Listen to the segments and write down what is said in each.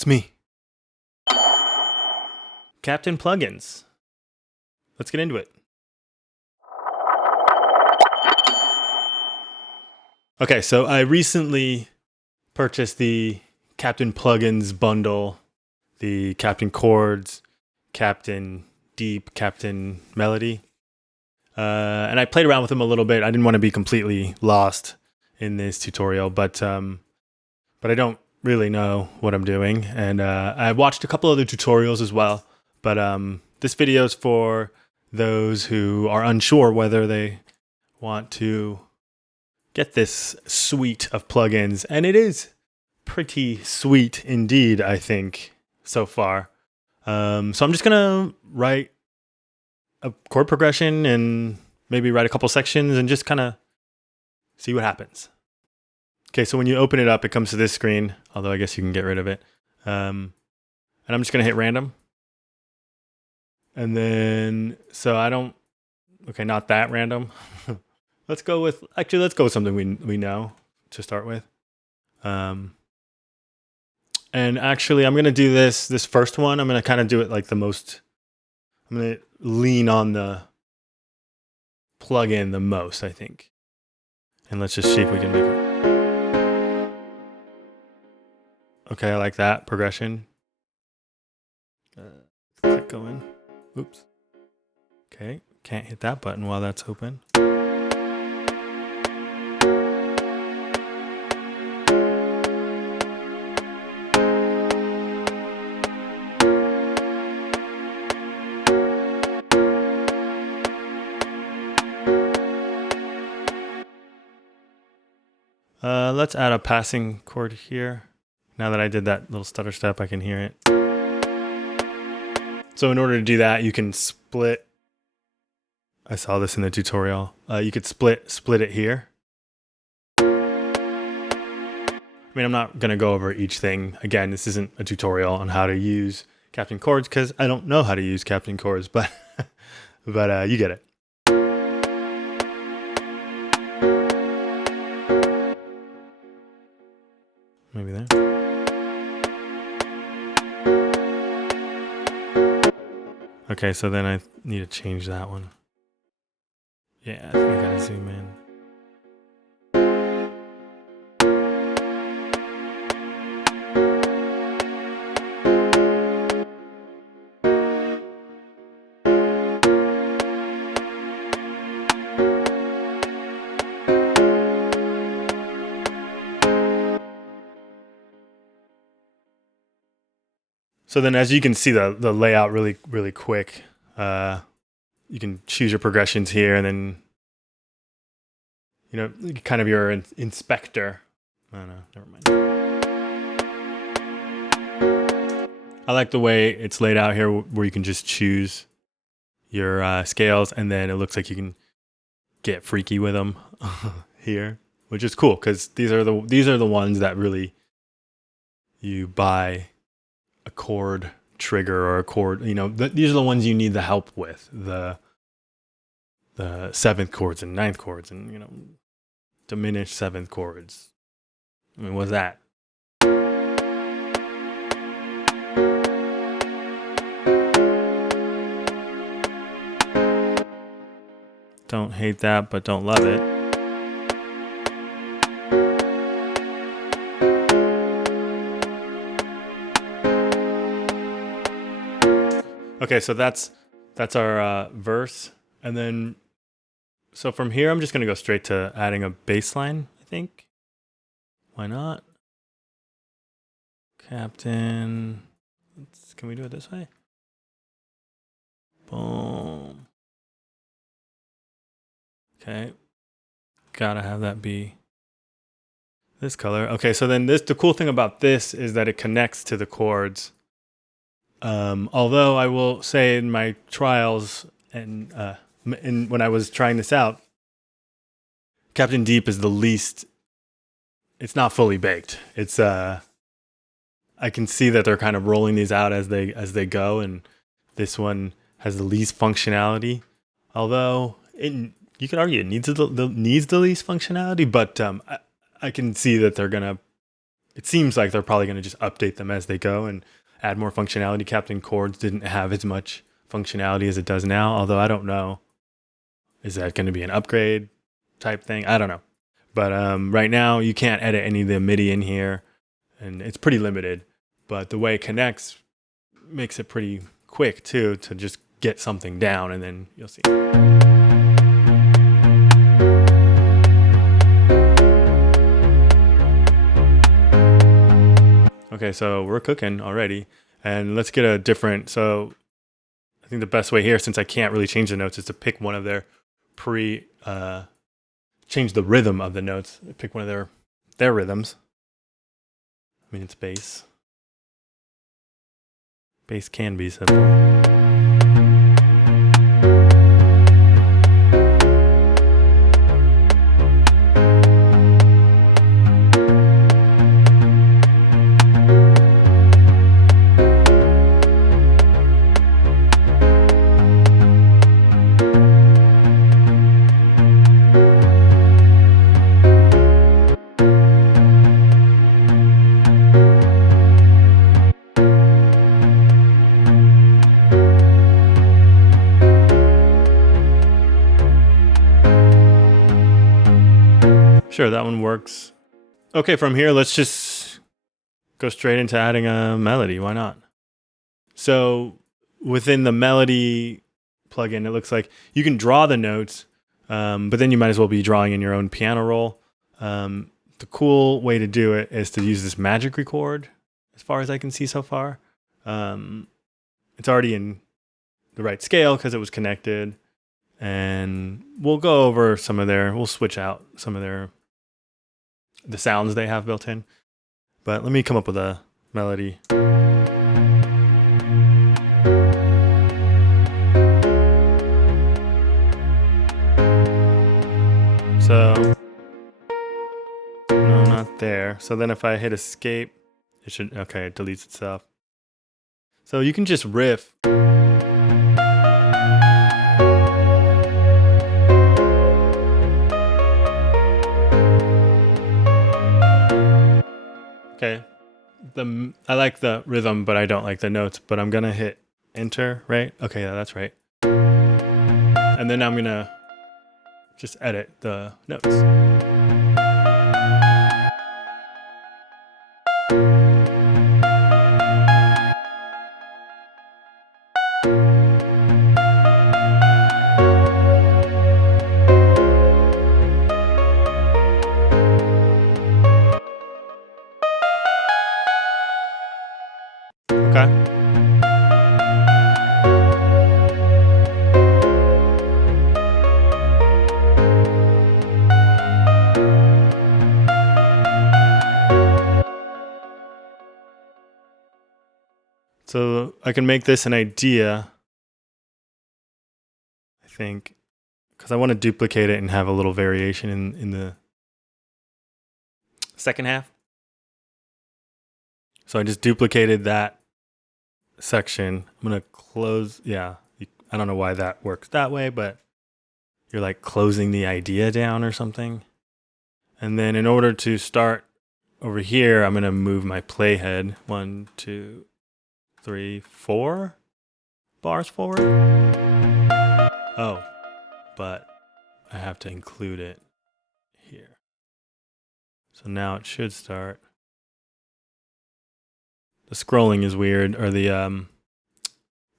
It's me. Captain Plugins. Let's get into it. Okay, so I recently purchased the Captain Plugins bundle, the Captain Chords, Captain Deep, Captain Melody. And I played around with them a little bit. I didn't want to be completely lost in this tutorial, but I don't really know what I'm doing. And I watched a couple other tutorials as well. But this video is for those who are unsure whether they want to get this suite of plugins. And it is pretty sweet indeed, I think, so far. So I'm just going to write a chord progression and maybe write a couple sections and just kind of see what happens. Okay, so when you open it up, it comes to this screen, although I guess you can get rid of it. And I'm just going to hit random. And then, okay, not that random. let's go with something we know to start with. And actually, I'm going to do this first one. I'm going to kind of do it like I'm going to lean on the plugin the most, I think. And let's just see if we can make it. Okay, I like that progression. Click going. Oops. Okay, can't hit that button while that's open. Let's add a passing chord here. Now that I did that little stutter step, I can hear it. So in order to do that, you can split. I saw this in the tutorial. You could split it here. I mean, I'm not going to go over each thing. Again, this isn't a tutorial on how to use Captain Chords because I don't know how to use Captain Chords, but you get it. Maybe there. Okay, so then I need to change that one. Yeah, I think I gotta zoom in. So then as you can see the layout really, really quick, you can choose your progressions here and then, kind of your inspector. I don't know, never mind. I like the way it's laid out here where you can just choose your scales and then it looks like you can get freaky with them here, which is cool because these are the ones that really you buy a chord trigger or a chord, these are the ones you need the help with, the 7th chords and 9th chords and diminished 7th chords. I mean, what's that? Don't hate that, but don't love it. Okay, so that's our verse, and then so from here I'm just gonna go straight to adding a bass line, I think. Why not? Captain. Can we do it this way? Boom. Okay. Gotta have that be this color. Okay, so then the cool thing about this is that it connects to the chords. Although I will say in my trials and when I was trying this out, Captain Deep is the least. It's not fully baked. It's I can see that they're kind of rolling these out as they go, and this one has the least functionality. Although you could argue it needs the least functionality, but I can see that it seems like they're probably going to just update them as they go and add more functionality. Captain Chords didn't have as much functionality as it does now, although I don't know. Is that going to be an upgrade type thing? I don't know. But right now, you can't edit any of the MIDI in here, and it's pretty limited. But the way it connects makes it pretty quick, too, to just get something down, and then you'll see. Okay, so we're cooking already. And let's get a different... So I think the best way here, since I can't really change the notes, is to pick one of their change the rhythm of the notes. Pick one of their rhythms. I mean, it's bass. Bass can be simple. Sure, that one works. Okay, from here, let's just go straight into adding a melody. Why not? So within the melody plugin, it looks like you can draw the notes, but then you might as well be drawing in your own piano roll. The cool way to do it is to use this magic record, as far as I can see so far. It's already in the right scale because it was connected. And we'll go over we'll switch out some of the sounds they have built in. But let me come up with a melody. So, no, not there. So then if I hit escape, it deletes itself. So you can just riff. Okay, I like the rhythm, but I don't like the notes, but I'm gonna hit enter, right? Okay, yeah, that's right. And then I'm gonna just edit the notes. Okay. So I can make this an idea, I think, because I want to duplicate it and have a little variation in the second half. So I just duplicated that section. I'm going to close. Yeah, I don't know why that works that way, but you're like closing the idea down or something. And then in order to start over here, I'm going to move my playhead 1, 2, 3, 4 bars forward. Oh, but I have to include it here. So now it should start. The scrolling is weird, or the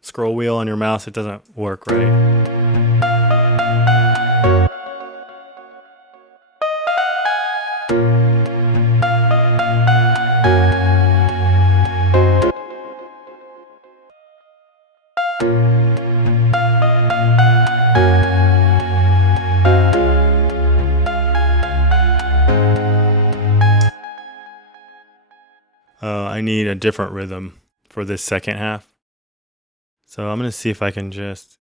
scroll wheel on your mouse, it doesn't work right. I need a different rhythm for this second half. So I'm going to see if I can just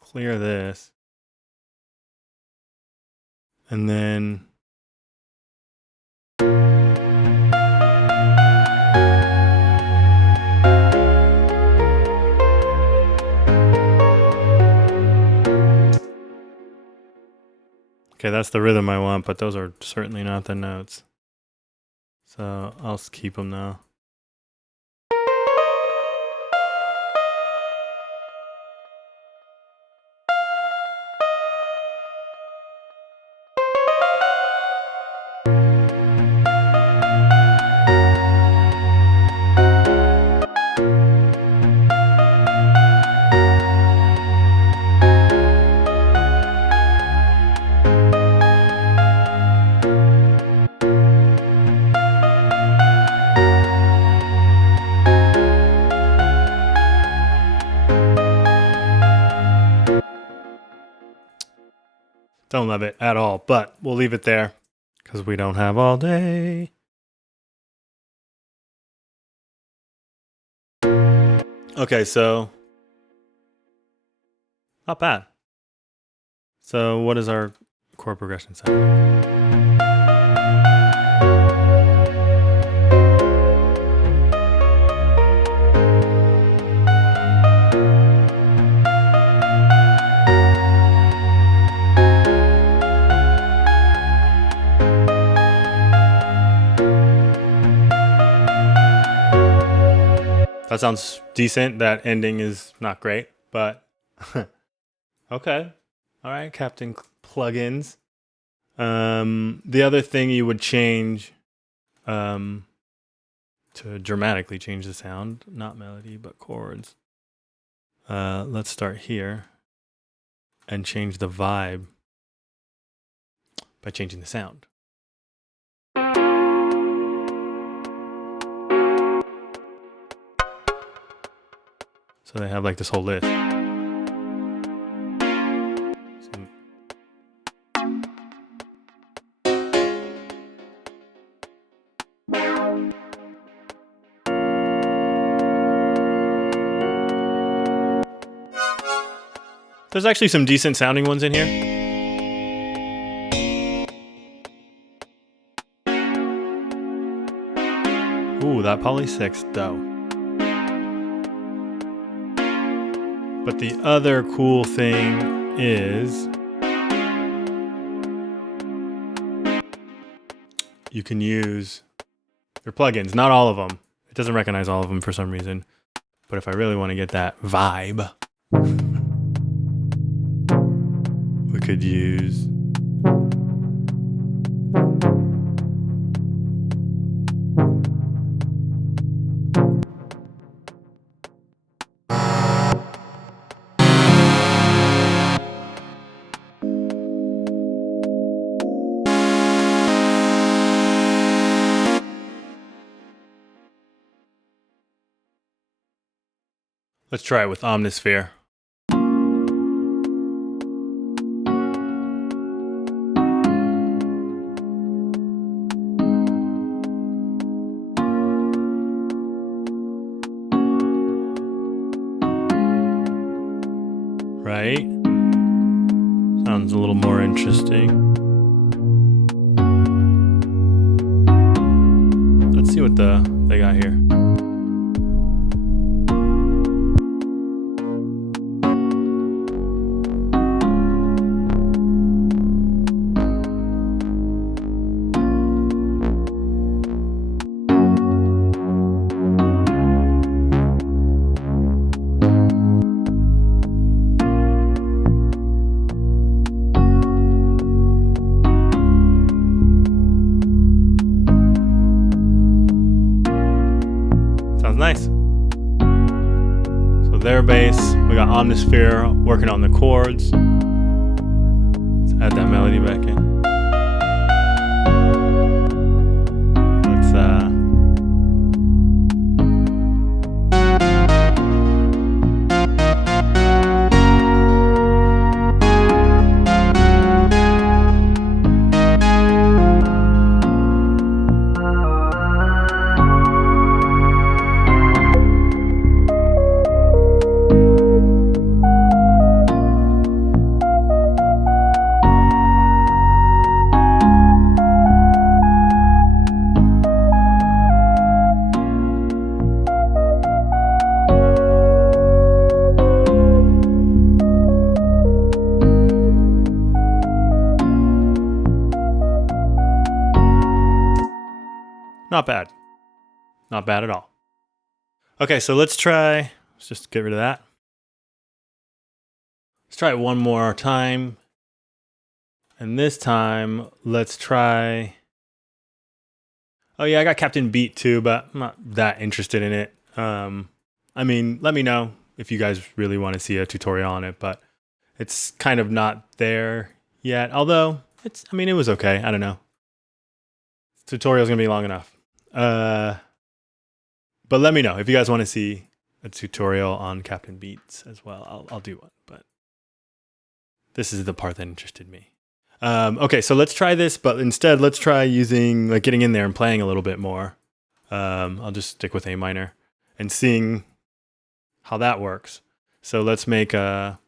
clear this. And then okay, that's the rhythm I want, but those are certainly not the notes. So I'll just keep them now. Don't love it at all, but we'll leave it there because we don't have all day. Okay, so not bad. So what does our chord progression sound like? That sounds decent. That ending is not great, but okay. All right, Captain Plugins. The other thing you would change to dramatically change the sound, not melody, but chords. Let's start here and change the vibe by changing the sound. So they have like this whole list. There's actually some decent sounding ones in here. Ooh, that poly 6 though. But the other cool thing is you can use your plugins, not all of them. It doesn't recognize all of them for some reason. But if I really want to get that vibe, we could use let's try it with Omnisphere. Right? Sounds a little more interesting. Let's see what they got here. Nice. So their bass, we got Omnisphere working on the chords. Let's add that melody back in. Not bad. Not bad at all. Okay, so let's just get rid of that. Let's try it one more time. And this time, let's try... Oh yeah, I got Captain Beat too, but I'm not that interested in it. I mean, let me know if you guys really want to see a tutorial on it, but it's kind of not there yet. Although, it was okay. I don't know. This tutorial's going to be long enough. But let me know if you guys want to see a tutorial on Captain Beats as well. I'll do one, but this is the part that interested me. Okay, so let's try this, but instead let's try using, like, getting in there and playing a little bit more. I'll just stick with A minor and seeing how that works. So let's make a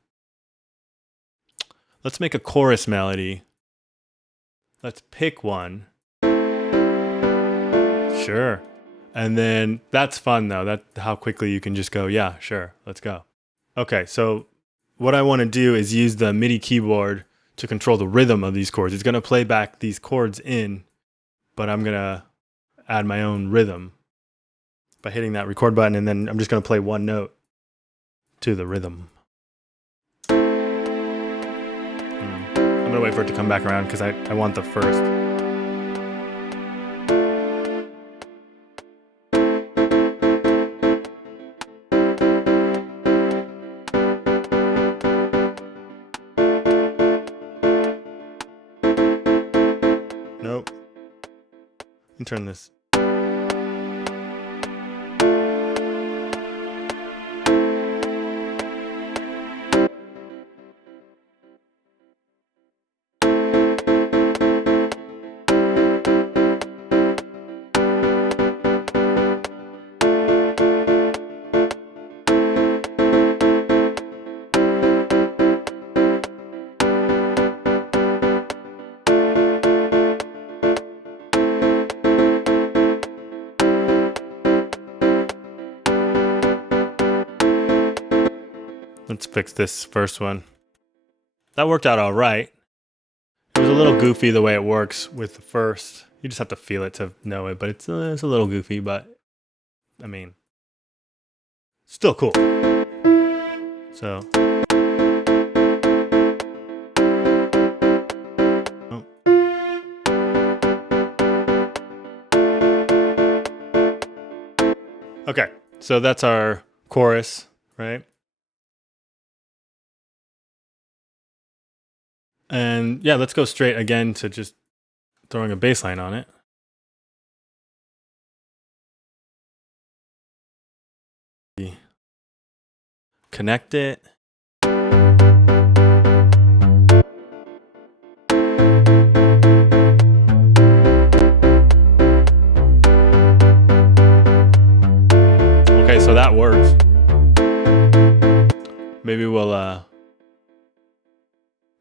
chorus melody. Let's pick one. Sure. And then that's fun though. That's how quickly you can just go, yeah, sure, let's go. Okay, so what I want to do is use the MIDI keyboard to control the rhythm of these chords. It's going to play back these chords in, but I'm going to add my own rhythm by hitting that record button, and then I'm just going to play one note to the rhythm. I'm going to wait for it to come back around because I want the first. Nope. Let me turn this. Let's fix this first one. That worked out all right. It was a little goofy the way it works with the first. You just have to feel it to know it, but it's a little goofy, but I mean, still cool. So. Oh. Okay, so that's our chorus, right? And yeah, let's go straight again to just throwing a bass line on it. Connect it. Okay, so that works. Maybe we'll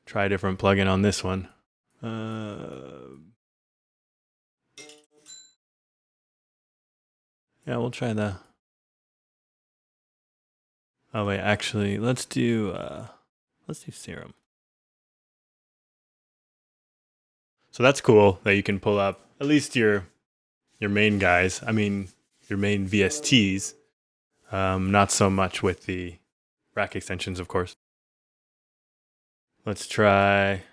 try a different plugin on this one. Yeah, we'll try the. Oh wait, actually, let's do Serum. So that's cool that you can pull up at least your main guys. I mean, your main VSTs. Not so much with the rack extensions, of course. Let's try.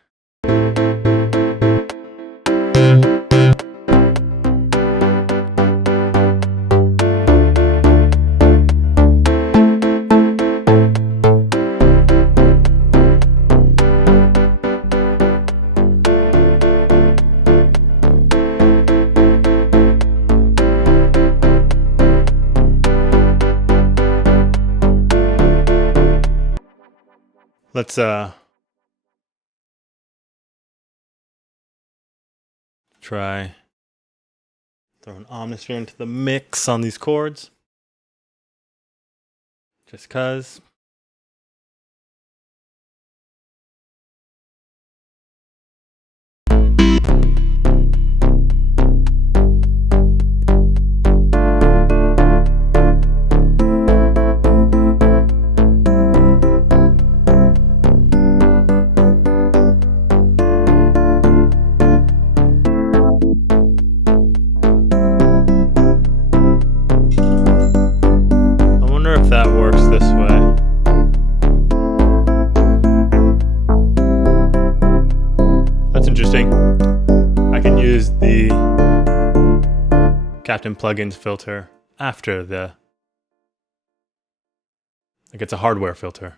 Let's try throw an omnisphere into the mix on these chords. Just cause. Captain Plugins filter after the, like it's a hardware filter.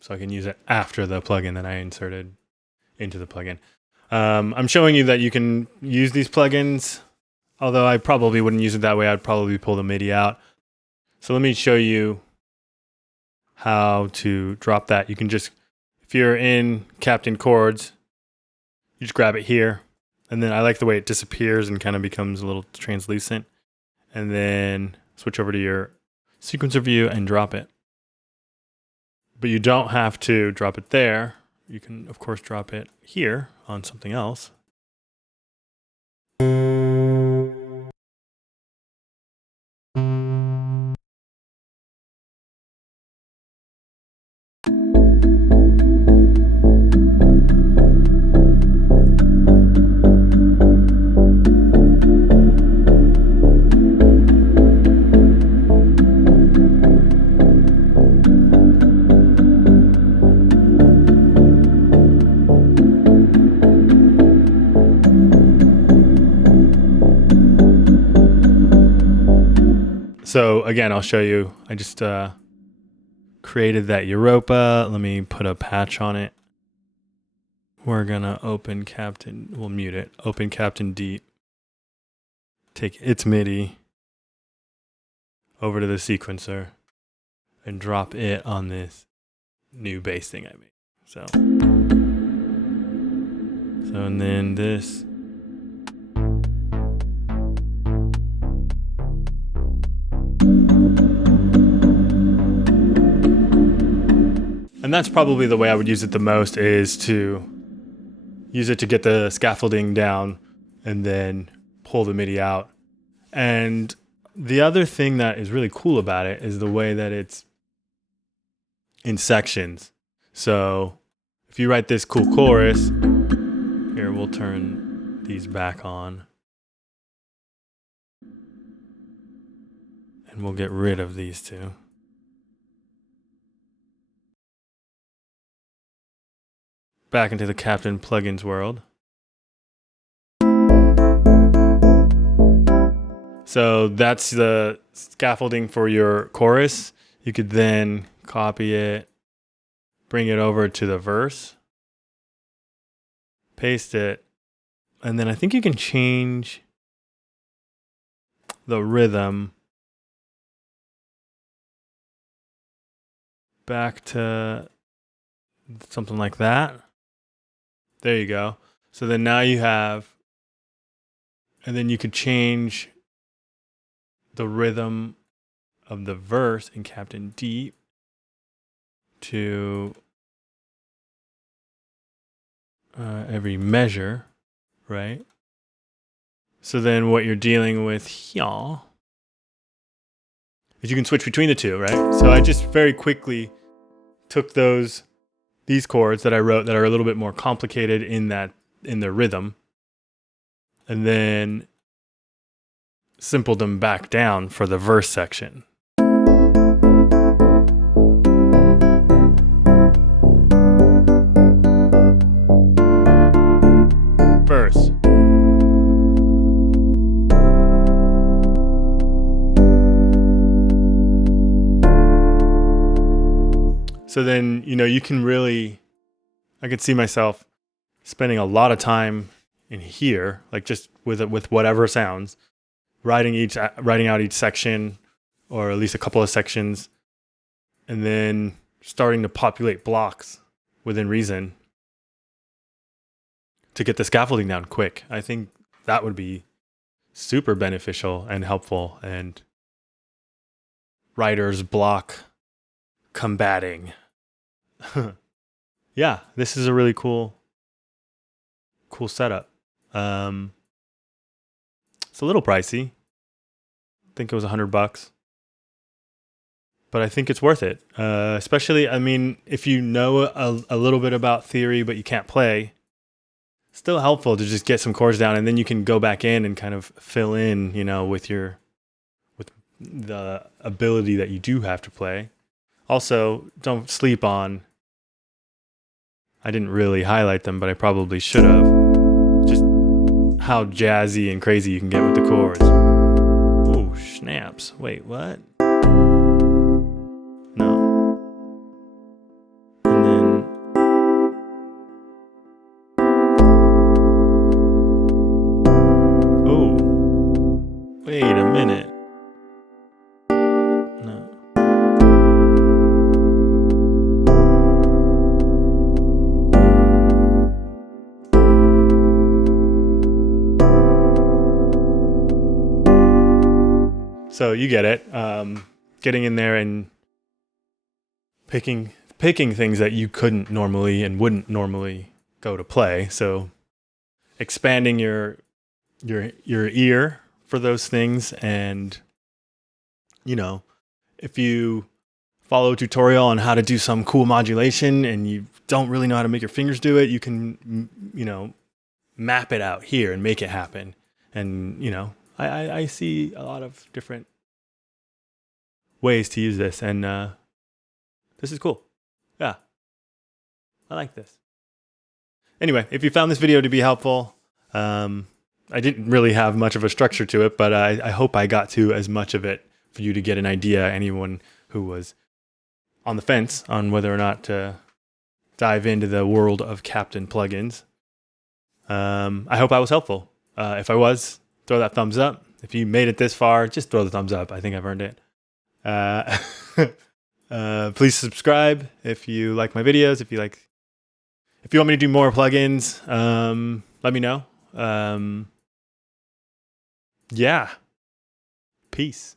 So I can use it after the plugin that I inserted into the plugin. I'm showing you that you can use these plugins, although I probably wouldn't use it that way. I'd probably pull the MIDI out. So let me show you how to drop that. You can just, if you're in Captain Chords, you just grab it here. And then I like the way it disappears and kind of becomes a little translucent. And then switch over to your sequencer view and drop it. But you don't have to drop it there. You can, of course, drop it here on something else. So again, I'll show you. I just created that Europa. Let me put a patch on it. We're gonna open Captain, we'll mute it. Open Captain Deep. Take its MIDI over to the sequencer and drop it on this new bass thing I made. So and then this. And that's probably the way I would use it the most, is to use it to get the scaffolding down and then pull the MIDI out. And the other thing that is really cool about it is the way that it's in sections. So if you write this cool chorus, here we'll turn these back on. And we'll get rid of these two. Back into the Captain Plugins world. So that's the scaffolding for your chorus. You could then copy it, bring it over to the verse, paste it, and then I think you can change the rhythm back to something like that. There you go. So then now you have, and then you could change the rhythm of the verse in Captain Deep to every measure, right? So then what you're dealing with here is you can switch between the two, right? So I just very quickly took these chords that I wrote that are a little bit more complicated in their rhythm, and then simpled them back down for the verse section. Verse. So then, you can really, I could see myself spending a lot of time in here, like just with whatever sounds, writing out each section, or at least a couple of sections, and then starting to populate blocks within reason to get the scaffolding down quick. I think that would be super beneficial and helpful, and writer's block combating. Yeah, this is a really cool setup. It's a little pricey. I think it was $100, but I think it's worth it. Especially, if you know a little bit about theory but you can't play, still helpful to just get some chords down, and then you can go back in and kind of fill in, with the ability that you do have to play. Also, don't sleep on, I didn't really highlight them, but I probably should have, just how jazzy and crazy you can get with the chords. snaps. Wait, what? No. And then oh, wait a minute. No. So you get it. Getting in there and picking things that you couldn't normally and wouldn't normally go to play. So expanding your ear for those things, and you know, if you follow a tutorial on how to do some cool modulation and you don't really know how to make your fingers do it, you can, you know, map it out here and make it happen. And you know, I see a lot of different ways to use this, and this is cool. Yeah, I like this. Anyway, if you found this video to be helpful, I didn't really have much of a structure to it, but I hope I got to as much of it for you to get an idea. Anyone who was on the fence on whether or not to dive into the world of Captain plugins. I hope I was helpful. If I was, throw that thumbs up. If you made it this far, just throw the thumbs up. I think I've earned it. Please subscribe if you like my videos. If you want me to do more plugins, let me know. Yeah. Peace.